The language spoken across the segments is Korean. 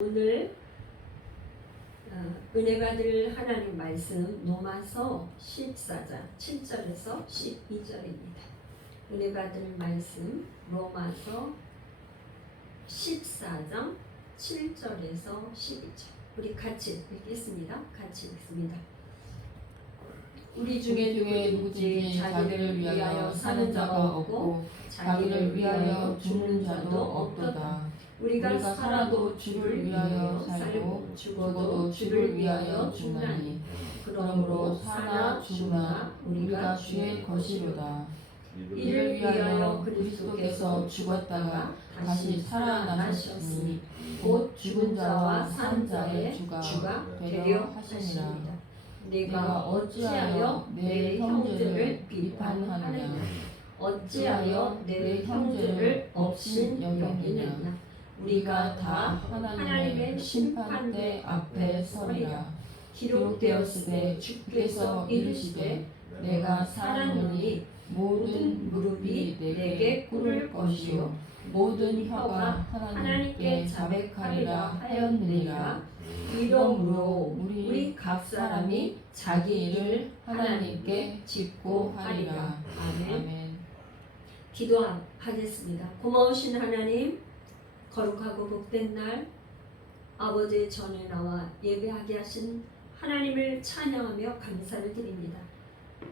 오늘 은혜 받을 하나님 말씀 로마서 14장 7절에서 12절입니다. 은혜 받을 말씀 로마서 14장 7절에서 12절. 우리 같이 읽겠습니다. 같이 읽습니다. 우리 중에 누구든지 자기를 위하여 사는 자가 없고 자기를 위하여 죽는 자도 없도다. 우리가 살아도 주를 위하여 살고 죽어도 주를 위하여 죽나니 그러므로 사나 죽으나 우리가 주의 것이로다. 이를 위하여 그리스도께서 죽었다가 다시 살아나셨으니 곧 죽은 자와 산 자의 주가 되려 하시니라. 내가 어찌하여 내 형제를 비판하느냐? 어찌하여 내 형제를 업신 여기느냐? 우리가 다 하나님의 심판대 앞에 서리라. 기록되었으되 주께서 이르시되 내가 살았노니 모든 무릎이 내게 꿇을 것이요 모든 혀가 하나님께 자백하리라 하였느니라. 이러므로 우리 각 사람이 자기 일을 하나님께 짚고 하리라. 아멘. 기도하겠습니다. 고마우신 하나님, 거룩하고 복된 날 아버지의 전에 나와 예배하게 하신 하나님을 찬양하며 감사를 드립니다.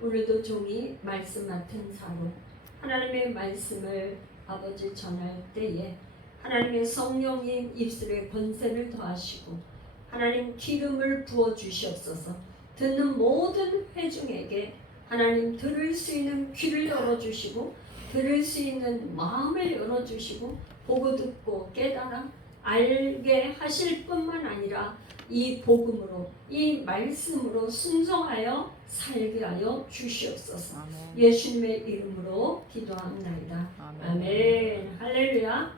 오늘도 종이 말씀 맡은 자로 하나님의 말씀을 아버지 전할 때에 하나님의 성령님 입술에 권세를 더하시고 하나님 기름을 부어 주시옵소서. 듣는 모든 회중에게 하나님 들을 수 있는 귀를 열어주시고 들을 수 있는 마음을 열어주시고 보고 듣고 깨달아 알게 하실 뿐만 아니라 이 복음으로 이 말씀으로 순종하여 살게 하여 주시옵소서. 아멘. 예수님의 이름으로 기도합나이다. 아멘. 아멘. 할렐루야.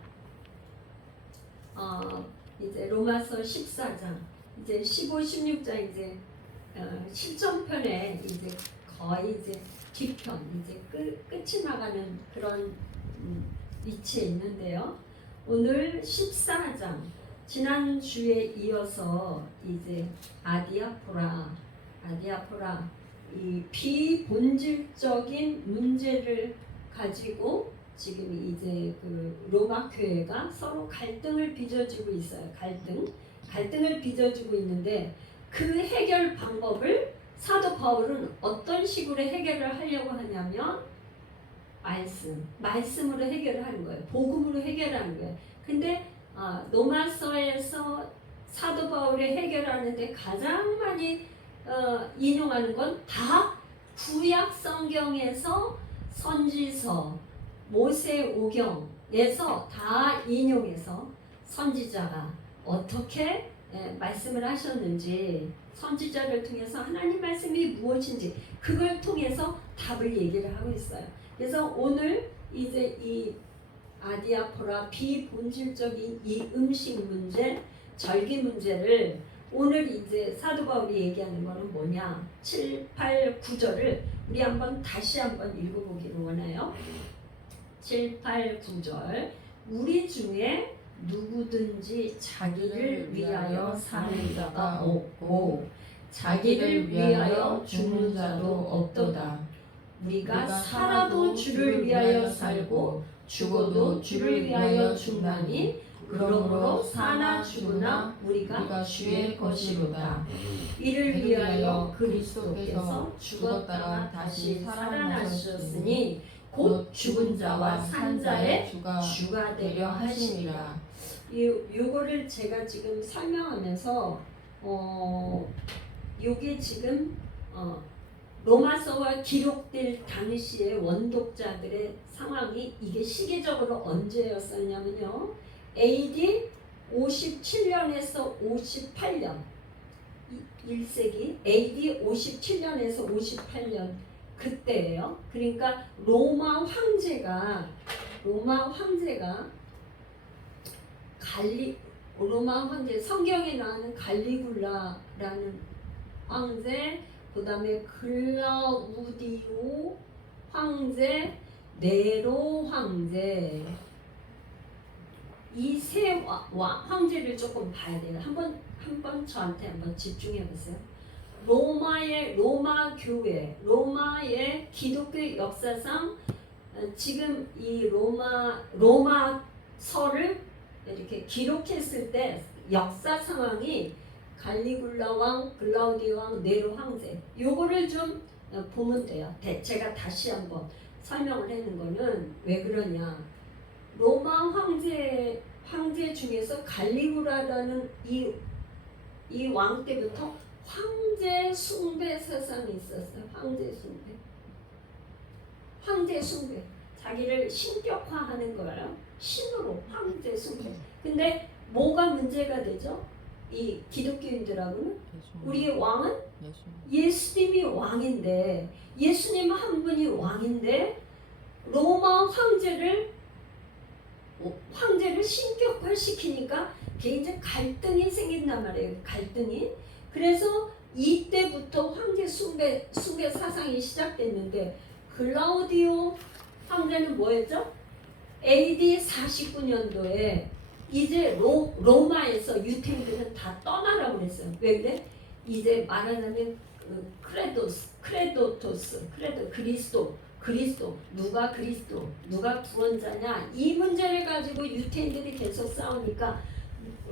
이제 로마서 14장 이제 15, 16장 이제 실전편에 이제 거의 이제 뒤편 이제 끝이 나가는 그런 위치에 있는데요. 오늘 14장 지난주에 이어서 이제 아디아포라 이 비본질적인 문제를 가지고 지금 이제 그 로마 교회가 서로 갈등을 빚어주고 있어요. 갈등을 빚어주고 있는데 그 해결 방법을 사도 바울은 어떤 식으로 해결을 하려고 하냐면 말씀으로 해결을 하는 거예요. 복음으로 해결하는 거예요. 근데 로마서에서 사도 바울이 해결하는데 가장 많이 인용하는 건 다 구약 성경에서 선지서, 모세오경에서 다 인용해서 선지자가 어떻게 말씀을 하셨는지 선지자를 통해서 하나님 말씀이 무엇인지 그걸 통해서 답을 얘기를 하고 있어요. 그래서 오늘 이제 이 아디아포라 비본질적인 이 음식 문제, 절기 문제를 오늘 이제 사도 바울이 얘기하는 거는 뭐냐? 7, 8, 9절을 우리 다시 한번 읽어보기를 원해요. 7, 8, 9절. 우리 중에 누구든지 자기를 위하여 사는 자가 없고 자기를 위하여 죽는 자도 없도다. 우리가 살아도 주를 위하여 살고 죽어도 주를 위하여 죽나니 그러므로 사나 죽으나 우리가 주의 것이로다. 이를 위하여 그리스도께서 죽었다가 다시 살아나셨으니 곧 죽은 자와 산 자의 주가 되려 하시니라. 요거를 제가 지금 설명하면서 요게 지금 로마서가 기록될 당시의 원독자들의 상황이 이게 시기적으로 언제였었냐면요. AD 57년에서 58년 1세기 AD 57년에서 58년 그때예요. 그러니까 로마 황제가 성경에 나오는 갈리굴라라는 황제, 그 다음에 클라우디오 황제, 네로 황제, 이 세 황제를 조금 봐야 돼요. 한번 저한테 한번 집중해 보세요. 로마 교회, 로마의 기독교 역사상 지금 이 로마서를 이렇게 기록했을 때 역사 상황이 갈리굴라 왕, 글라우디 왕, 네로 황제 요거를 좀 보면 돼요. 제가 다시 한번 설명을 하는 거는 왜 그러냐. 로마 황제 중에서 갈리굴라라는 이 왕 때부터 황제 숭배 세상이 있었어요. 황제 숭배. 자기를 신격화하는 거예요. 신으로 황제 숭배. 근데 뭐가 문제가 되죠? 이 기독교인들하고는 우리의 왕은 예수님이 왕인데 예수님 한 분이 왕인데 로마 황제를 신격화시키니까 굉장히 갈등이 생긴단 말이에요. 갈등이. 그래서 이때부터 황제 숭배 사상이 시작됐는데 글라우디오 황제는 뭐였죠? AD 49년도에 이제 로마에서 유태인들은 다 떠나라고 그랬어요. 왜 그래? 이제 말하자면 그리스도 누가 그리스도 누가 구원자냐 이 문제를 가지고 유태인들이 계속 싸우니까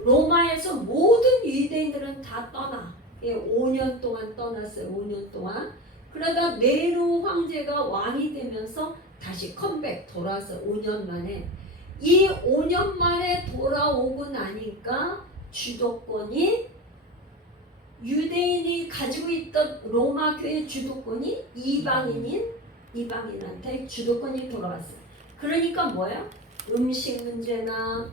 로마에서 모든 유대인들은 다 떠나. 5년 동안 떠났어요. 5년 동안. 그러다 네로 황제가 왕이 되면서 다시 컴백 돌아와서 5년 만에 이 5년 만에 돌아오고 나니까 주도권이 유대인이 가지고 있던 로마 교회 주도권이 이방인한테 주도권이 돌아왔어요. 그러니까 뭐야? 음식 문제나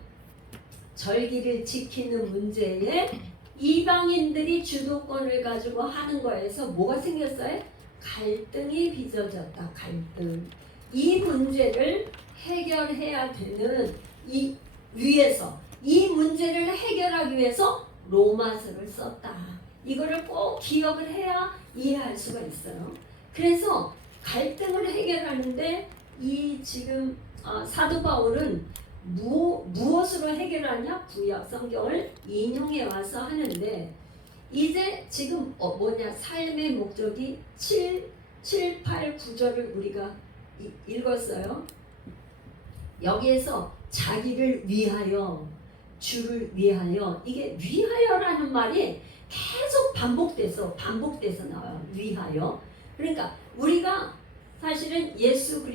절기를 지키는 문제에 이방인들이 주도권을 가지고 하는 거에서 뭐가 생겼어요? 갈등이 빚어졌다. 갈등. 이 문제를 해결해야 되는 이 문제를 해결하기 위해서 로마서를 썼다. 이거를 꼭 기억을 해야 이해할 수가 있어요. 그래서 갈등을 해결하는데 이 지금 사도 바울은 무엇으로 해결하냐? 구약 성경을 인용해 와서 하는데 이제 지금 삶의 목적이 7, 8, 9절을 우리가 읽었어요. 여기에서 자기를 위하여, 주를 위하여, 이게 위하여라는 말이 계속 반복돼서 나와요. 위하여. 그러니까 우리가 사실은 예수를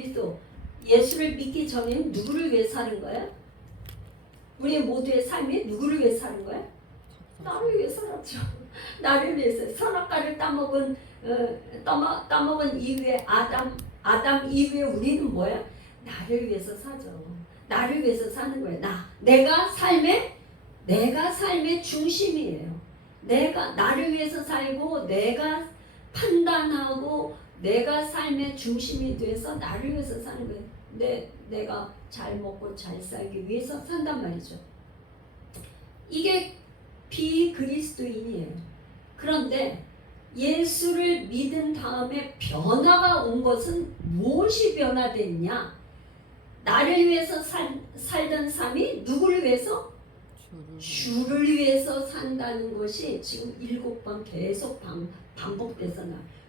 믿기 전에 누구를 위해 사는 거야? 우리 모두의 삶이 누구를 위해 사는 거야? 나를 위해 살았죠. 나를 위해서 선악과를 따먹은 이후에 아담 이후에 우리는 뭐야? 나를 위해서 사죠. 나를 위해서 사는 거야. 내가 삶의 중심이에요. 나를 위해서 살고 내가 판단하고 내가 삶의 중심이 돼서 나를 위해서 사는 거예요. 내가 잘 먹고 잘 살기 위해서 산단 말이죠. 이게 비그리스도인이에요. 그런데 예수를 믿은 다음에 변화가 온 것은 무엇이 변화됐냐? 나를 위해서 살던 삶이 누구를 위해서? 주를 위해서 산다는 것이 지금 7번 계속 반복돼서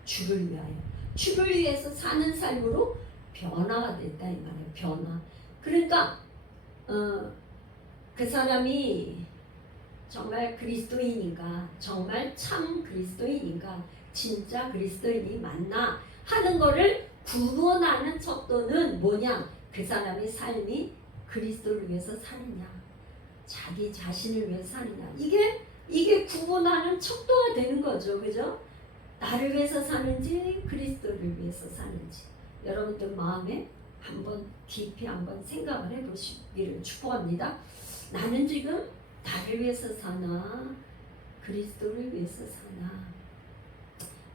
주를 위하여. 주를 위해서 사는 삶으로 변화가 됐다 이 말이에요. 변화. 그러니까 그 사람이 정말 그리스도인인가, 정말 참 그리스도인인가, 진짜 그리스도인이 맞나 하는 거를 구분하는 척도는 뭐냐? 그 사람의 삶이 그리스도를 위해서 사느냐, 자기 자신을 위해서 사느냐. 이게 구분하는 척도가 되는 거죠. 그죠? 나를 위해서 사는지 그리스도를 위해서 사는지 여러분들 마음에 깊이 한번 생각을 해보시기를 축복합니다. 나는 지금 나를 위해서 사나 그리스도를 위해서 사나.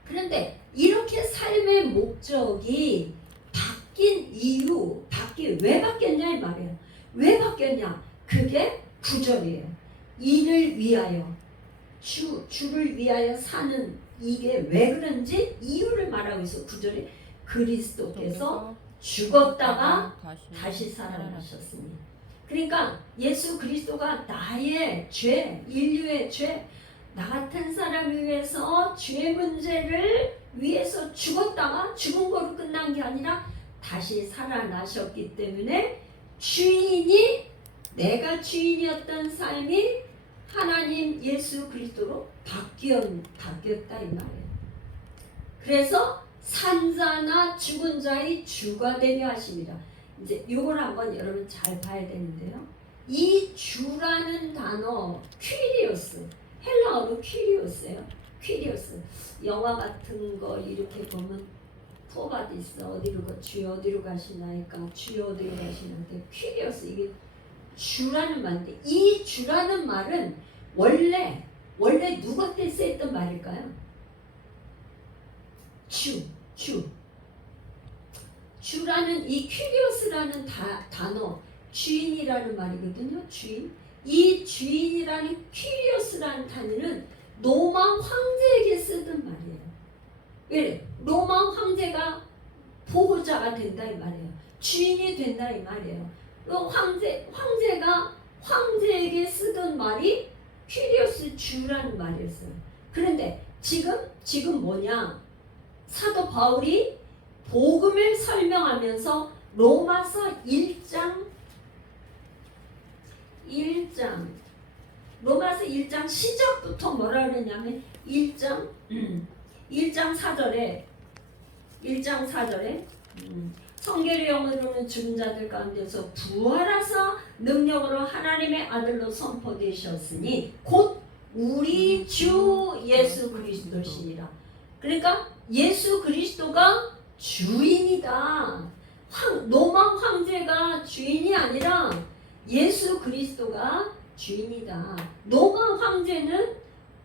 그런데 이렇게 삶의 목적이 바뀐 이유, 왜 바뀌었냐 이 말이에요. 왜 바뀌었냐? 그게 9절이에요. 이를 위하여, 주를 위하여 사는 이게 왜 그런지 이유를 말하고 있어. 9절에 그리스도께서 죽었다가 다시 살아나셨으니. 그러니까 예수 그리스도가 나의 죄, 인류의 죄, 나 같은 사람을 위해서 죄 문제를 위해서 죽었다가 죽은 거로 끝난 게 아니라 다시 살아나셨기 때문에 주인이, 내가 주인이었던 삶이 하나님 예수 그리스도로 바뀌었다 이 말이에요. 그래서 산자나 죽은 자의 주가 되려 하십니다. 이제 이걸 한번 여러분 잘 봐야 되는데요. 이 주라는 단어 퀴리오스, 헬라어로 퀴리오스예요. 퀴리오스. 영화 같은 거 이렇게 보면 포바디스 어디로 주여 어디로 가시나이까 주여 어디로 가시나이까 퀴리오스, 이게 주라는 말인데, 이 주라는 말은 원래 누구한테 쓰였던 말일까요? 주라는 이 퀴리오스라는 단어 주인이라는 말이거든요. 주인. 이 주인이라는 퀴리오스라는 단어는 로마 황제에게 쓰던 말이에요. 왜? 로마 황제가 보호자가 된다 이 말이에요. 주인이 된다 이 말이에요. 황제가 황제에게 쓰던 말이 퀴리오스 주라는 말이었어요. 그런데 지금 뭐냐? 사도 바울이 복음을 설명하면서 로마서 1장 시작부터 뭐라 그러냐면 1장 4절에 성결의 영으로는 죽은 자들 가운데서 부활하사 능력으로 하나님의 아들로 선포되셨으니 곧 우리 주 예수 그리스도시니라. 그러니까 예수 그리스도가 주인이다. 로마 황제가 주인이 아니라 예수 그리스도가 주인이다. 로마 황제는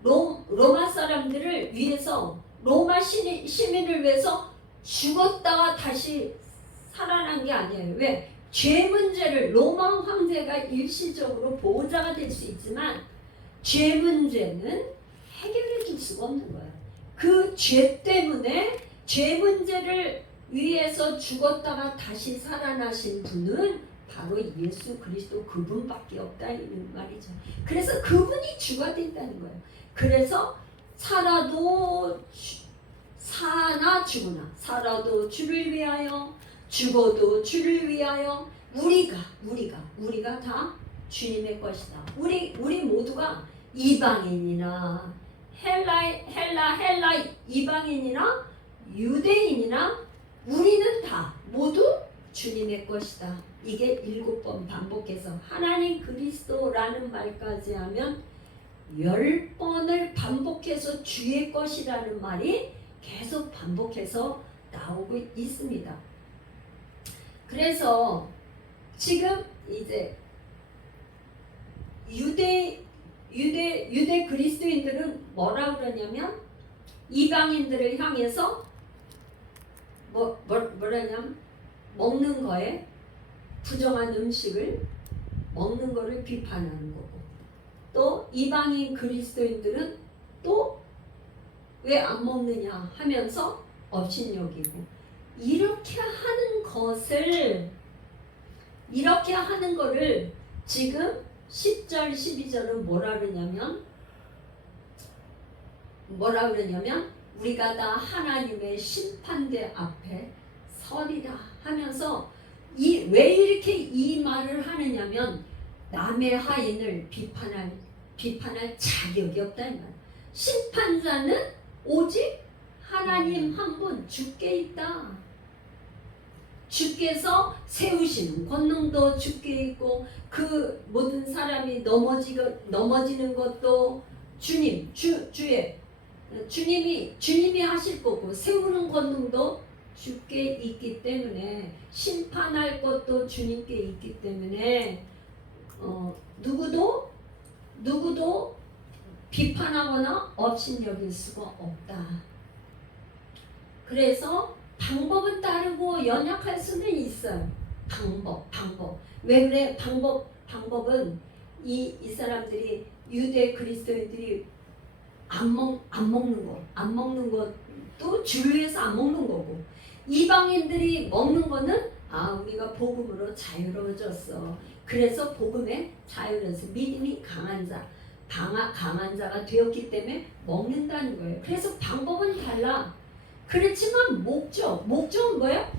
로마 사람들을 위해서, 로마 시민을 위해서 죽었다가 다시 살아난 게 아니에요. 왜? 죄 문제를 로마 황제가 일시적으로 보호자가 될 수 있지만 죄 문제는 해결해 줄 수가 없는 거예요. 그 죄 때문에 죄 문제를 위해서 죽었다가 다시 살아나신 분은 바로 예수 그리스도 그분밖에 없다 이 말이죠. 그래서 그분이 주가 된다는 거예요. 그래서 살아도 사나 죽으나, 살아도 주를 위하여, 죽어도 주를 위하여, 우리가 다 주님의 것이다. 우리 모두가 이방인이나 헬라 이방인이나 유대인이나 우리는 다 모두 주님의 것이다. 이게 7번 반복해서 하나님 그리스도라는 말까지 하면 10번을 반복해서 주의 것이라는 말이 계속 반복해서 나오고 있습니다. 그래서 지금 이제 유대 그리스도인들은 뭐라 그러냐면 이방인들을 향해서 뭐라냐면 먹는 거에, 부정한 음식을 먹는 거를 비판하는 거고, 또 이방인 그리스도인들은 또 왜 안 먹느냐 하면서 업신여기고, 이렇게 하는 거를 지금 10절 12절은 뭐라 그러냐면 우리가 다 하나님의 심판대 앞에 서리라 하면서 왜 이렇게 이 말을 하느냐면 남의 하인을 비판할 자격이 없다 이 말. 심판자는 오직 하나님 한 분 주께 있다. 주께서 세우시는 권능도 주께 있고, 그 모든 사람이 넘어지는 것도 주님이 하실 거고, 세우는 권능도 주께 있기 때문에, 심판할 것도 주님께 있기 때문에 누구도 비판하거나 업신여길 수가 없다. 그래서 방법은 따르고 연약할 수는 있어요. 방법. 왜 그래? 방법은 이 사람들이, 유대 그리스도인들이 안 먹는 것도 주를 위해서 안 먹는 거고, 이방인들이 먹는 거는 우리가 복음으로 자유로워졌어. 그래서 복음에 자유로워서 믿음이 강한 자, 강한 자가 되었기 때문에 먹는다는 거예요. 그래서 방법은 달라. 그렇지만 목적은 뭐예요?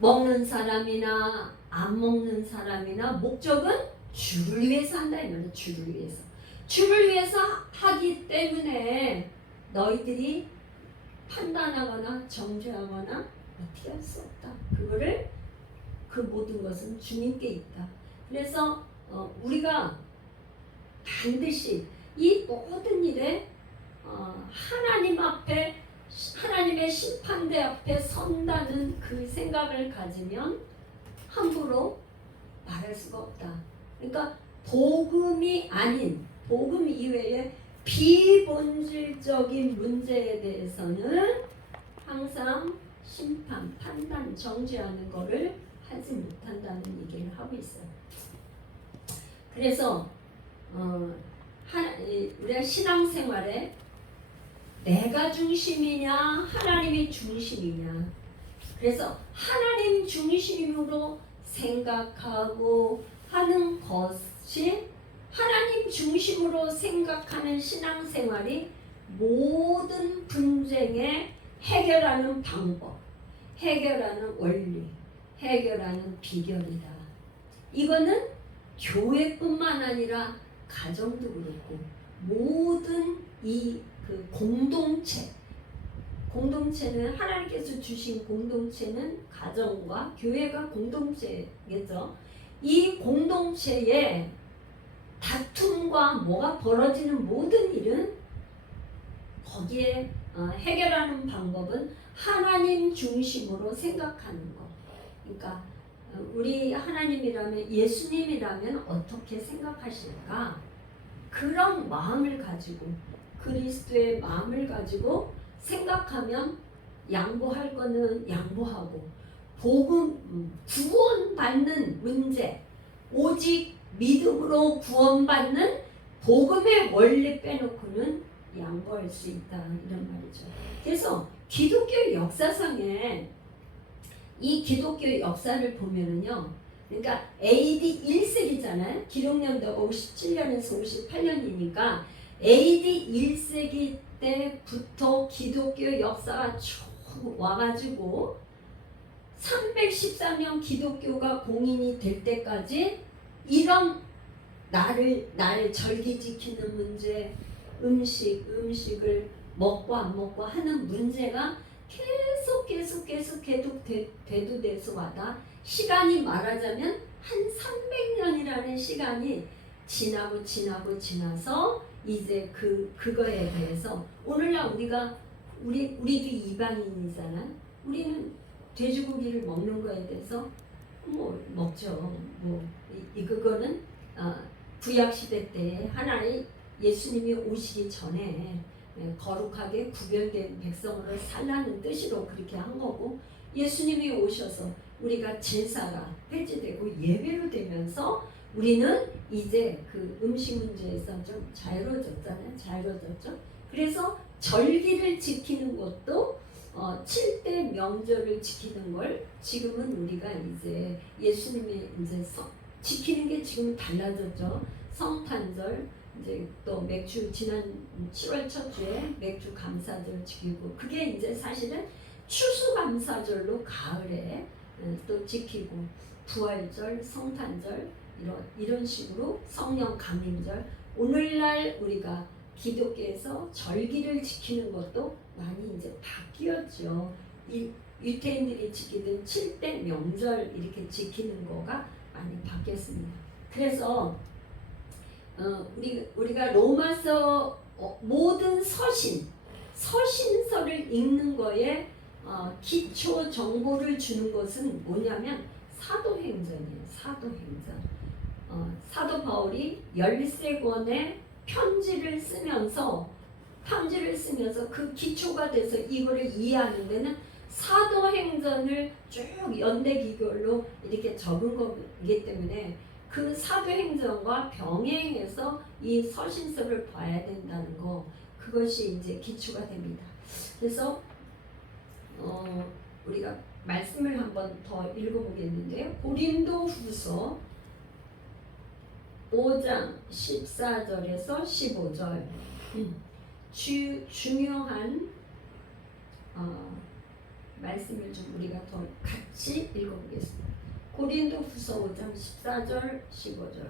먹는 사람이나 안 먹는 사람이나 목적은 주를 위해서 한다 이 말이에요. 주를 위해서 하기 때문에 너희들이 판단하거나 정죄하거나 어떻게 할 수 없다. 그 모든 것은 주님께 있다. 그래서 우리가 반드시 이 모든 일에 하나님 앞에, 하나님의 심판대 앞에 선다는 그 생각을 가지면 함부로 말할 수가 없다. 그러니까 복음이 아닌, 복음 이외에 비본질적인 문제에 대해서는 항상 심판, 판단, 정죄하는 것을 하지 못한다는 얘기를 하고 있어요. 그래서 우리가 신앙생활에 내가 중심이냐 하나님이 중심이냐, 그래서 하나님 중심으로 생각하고 하는 것이, 하나님 중심으로 생각하는 신앙생활이 모든 분쟁에 해결하는 방법, 해결하는 원리, 해결하는 비결이다. 이거는 교회뿐만 아니라 가정도 그렇고 모든 그 공동체는 하나님께서 주신 공동체는 가정과 교회가 공동체겠죠. 이 공동체에 다툼과 뭐가 벌어지는 모든 일은 거기에 해결하는 방법은 하나님 중심으로 생각하는 것. 그러니까 우리 하나님이라면, 예수님이라면 어떻게 생각하실까? 그런 마음을 가지고, 그리스도의 마음을 가지고 생각하면 양보할 거는 양보하고, 복음, 구원받는 문제, 오직 믿음으로 구원받는 복음의 원리 빼놓고는 양보할 수 있다, 이런 말이죠. 그래서 기독교 역사상에 이 기독교 역사를 보면은요, 그러니까 AD 1세기잖아요. 기록연도가 57년에서 58년이니까 AD 1세기 때부터 기독교 역사가 쭉 와가지고 313년 기독교가 공인이 될 때까지 이런 나를 절기 지키는 문제, 음식을 먹고 안 먹고 하는 문제가 계속 대두돼서 와다 시간이 말하자면 한 300년이라는 시간이 지나서 이제 그거에 대해서 오늘날 우리도 이방인이잖아. 우리는 돼지고기를 먹는 거에 대해서 먹죠. 그거는 구약 시대 때 하나님 예수님이 오시기 전에 거룩하게 구별된 백성으로 살라는 뜻으로 그렇게 한 거고, 예수님이 오셔서 우리가 제사가 폐지되고 예배로 되면서 우리는 이제 그 음식 문제에서 좀 자유로워졌죠. 그래서 절기를 지키는 것도 7대 명절을 지키는 걸 지금은 우리가 이제 예수님의 이제 지키는 게 지금 달라졌죠. 성탄절, 이제 또 맥주, 지난 7월 첫 주에 맥주 감사절 지키고, 그게 이제 사실은 추수감사절로 가을에 또 지키고, 부활절, 성탄절 이런 식으로 성령 감림절, 오늘날 우리가 기독교에서 절기를 지키는 것도 많이 이제 바뀌었죠. 유태인들이 지키던 7대 명절 이렇게 지키는 거가 많이 바뀌었습니다. 그래서 우리가 로마서 모든 서신서를 읽는 거에 기초 정보를 주는 것은 뭐냐면 사도행전이에요. 사도 바울이 13권의 편지를 쓰면서 그 기초가 돼서 이거를 이해하는 데는 사도행전을 쭉 연대기별로 이렇게 적은 거기 때문에 그 사도행전과 병행해서 이 서신서를 봐야 된다는 거, 그것이 이제 기초가 됩니다. 그래서 우리가 말씀을 한번 더 읽어보겠는데요. 고린도후서 5장 14절에서 15절 중요한 말씀을 좀 우리가 더 같이 읽어보겠습니다. 고린도후서 5장 14절 15절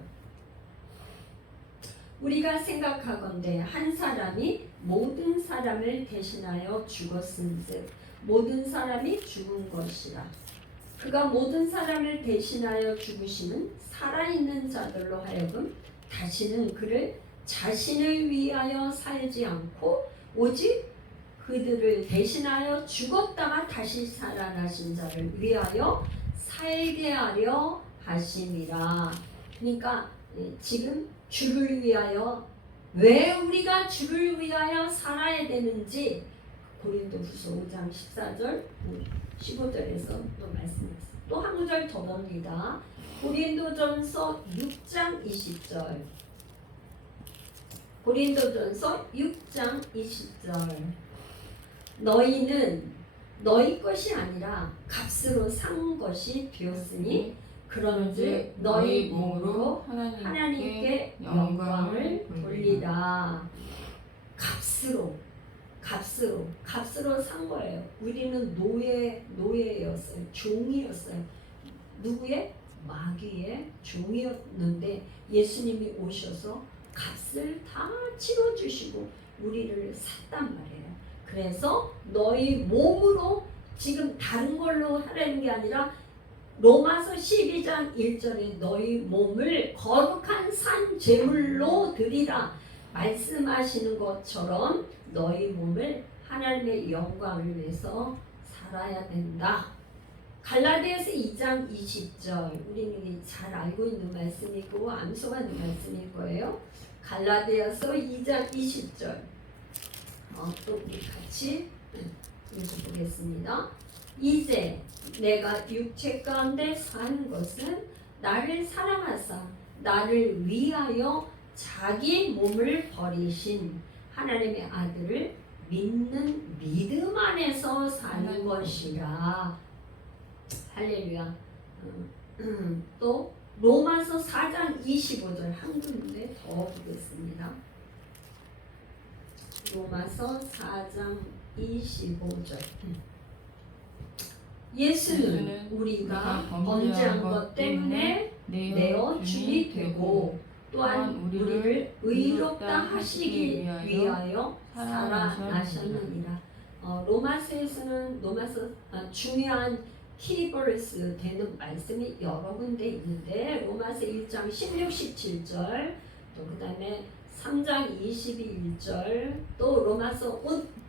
우리가 생각하건대 한 사람이 모든 사람을 대신하여 죽었은즉 모든 사람이 죽은 것이라. 그가 모든 사람을 대신하여 죽으심은 살아있는 자들로 하여금 다시는 그를 자신을 위하여 살지 않고 오직 그들을 대신하여 죽었다가 다시 살아나신 자를 위하여 살게 하려 하심이라. 그러니까 지금 주를 위하여, 왜 우리가 주를 위하여 살아야 되는지 고린도후서 5장 14절 15절에서 또 말씀했어요. 또 한 구절 더 봅니다. 고린도전서 6장 20절 고린도전서 6장 20절 너희는 너희 것이 아니라 값으로 산 것이 되었으니 그런즉 너희 몸으로 하나님께 영광을 돌리라. 값으로 산 거예요. 우리는 노예였어요. 종이었어요. 누구의? 마귀의 종이었는데 예수님이 오셔서 값을 다 치러주시고 우리를 샀단 말이에요. 그래서 너희 몸으로, 지금 다른 걸로 하라는 게 아니라 로마서 12장 1절에 너희 몸을 거룩한 산 제물로 드리라 말씀하시는 것처럼 너희 몸을 하나님의 영광을 위해서 살아야 된다. 갈라디아서 2장 20절 우리는 잘 알고 있는 말씀이고 암송하는 말씀일 거예요. 갈라디아서 2장 20절 또 우리 같이 읽어보겠습니다. 이제 내가 육체 가운데 사는 것은 나를 사랑하사 나를 위하여 자기 몸을 버리신 하나님의 아들을 믿는 믿음 안에서 사는 것이라. 할렐루야. 또 로마서 4장 25절 한 군데 더 보겠습니다. 로마서 4장 25절 예수는 우리가 범죄한 것 때문에 내어 죽이 되고 또한 우리를 의롭다 하시기 위하여 살아나셨느니라. 로마서에서는 중요한 키버스 되는 말씀이 여러 군데 있는데 로마서 1장 16, 17절 또 그 다음에 3장 22절 또 로마서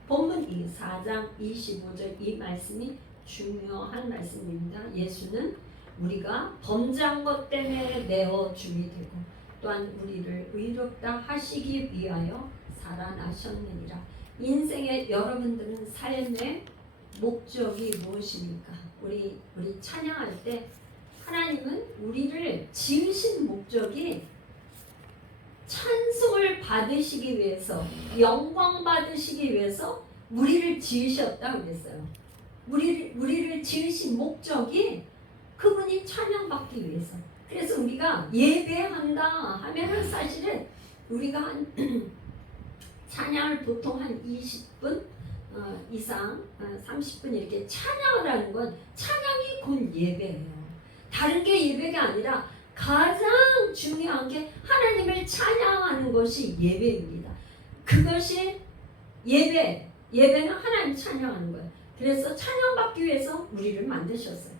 본문 4장 25절 이 말씀이 중요한 말씀입니다. 예수는 우리가 범죄한 것 때문에 내어 죽이 되고 또한 우리를 의롭다 하시기 위하여 살아나셨느니라. 인생의 여러분들은 삶의 목적이 무엇입니까? 우리 찬양할 때 하나님은 우리를 지으신 목적이 찬송을 받으시기 위해서, 영광 받으시기 위해서 우리를 지으셨다 그랬어요. 우리를 지으신 목적이 그분이 찬양받기 위해서. 그래서 우리가 예배한다 하면은 사실은 우리가 한 찬양을 보통 한 20분 이상 30분 이렇게 찬양을 하는 건 찬양이 곧 예배예요. 다른 게 예배가 아니라 가장 중요한 게 하나님을 찬양하는 것이 예배입니다. 그것이 예배는 하나님 찬양하는 거예요. 그래서 찬양받기 위해서 우리를 만드셨어요.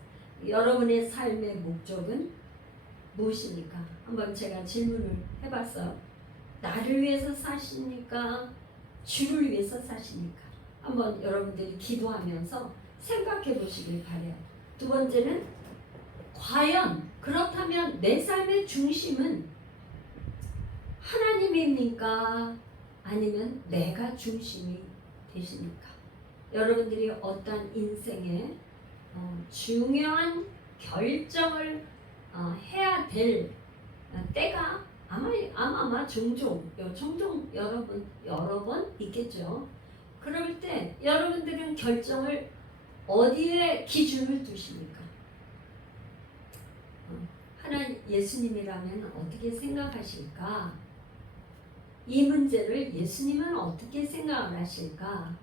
여러분의 삶의 목적은 무엇입니까? 한번 제가 질문을 해봤어요. 나를 위해서 사십니까? 주를 위해서 사십니까? 한번 여러분들이 기도하면서 생각해 보시길 바래요. 두 번째는 과연 그렇다면 내 삶의 중심은 하나님입니까? 아니면 내가 중심이 되십니까? 여러분들이 어떤 인생의 중요한 결정을 해야 될 때가 아마 종종 여러 번 있겠죠. 그럴 때 여러분들은 결정을 어디에 기준을 두십니까? 하나님 예수님이라면 어떻게 생각하실까? 이 문제를 예수님은 어떻게 생각을 하실까?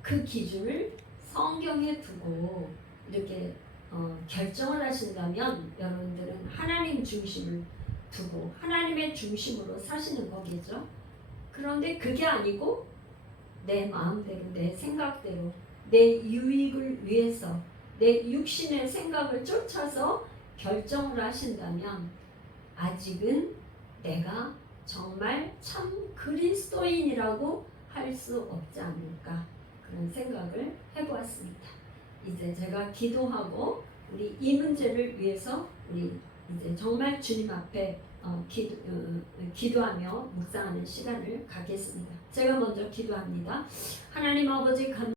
그 기준을 성경에 두고 이렇게 결정을 하신다면 여러분들은 하나님 중심을 두고 하나님의 중심으로 사시는 거겠죠. 그런데 그게 아니고 내 마음대로 내 생각대로 내 유익을 위해서 내 육신의 생각을 쫓아서 결정을 하신다면 아직은 내가 정말 참 그리스도인이라고 할 수 없지 않을까 그런 생각을 해보았습니다. 이제 제가 기도하고 우리 이 문제를 위해서 우리 이제 정말 주님 앞에 기도하며 묵상하는 시간을 갖겠습니다. 제가 먼저 기도합니다. 하나님 아버지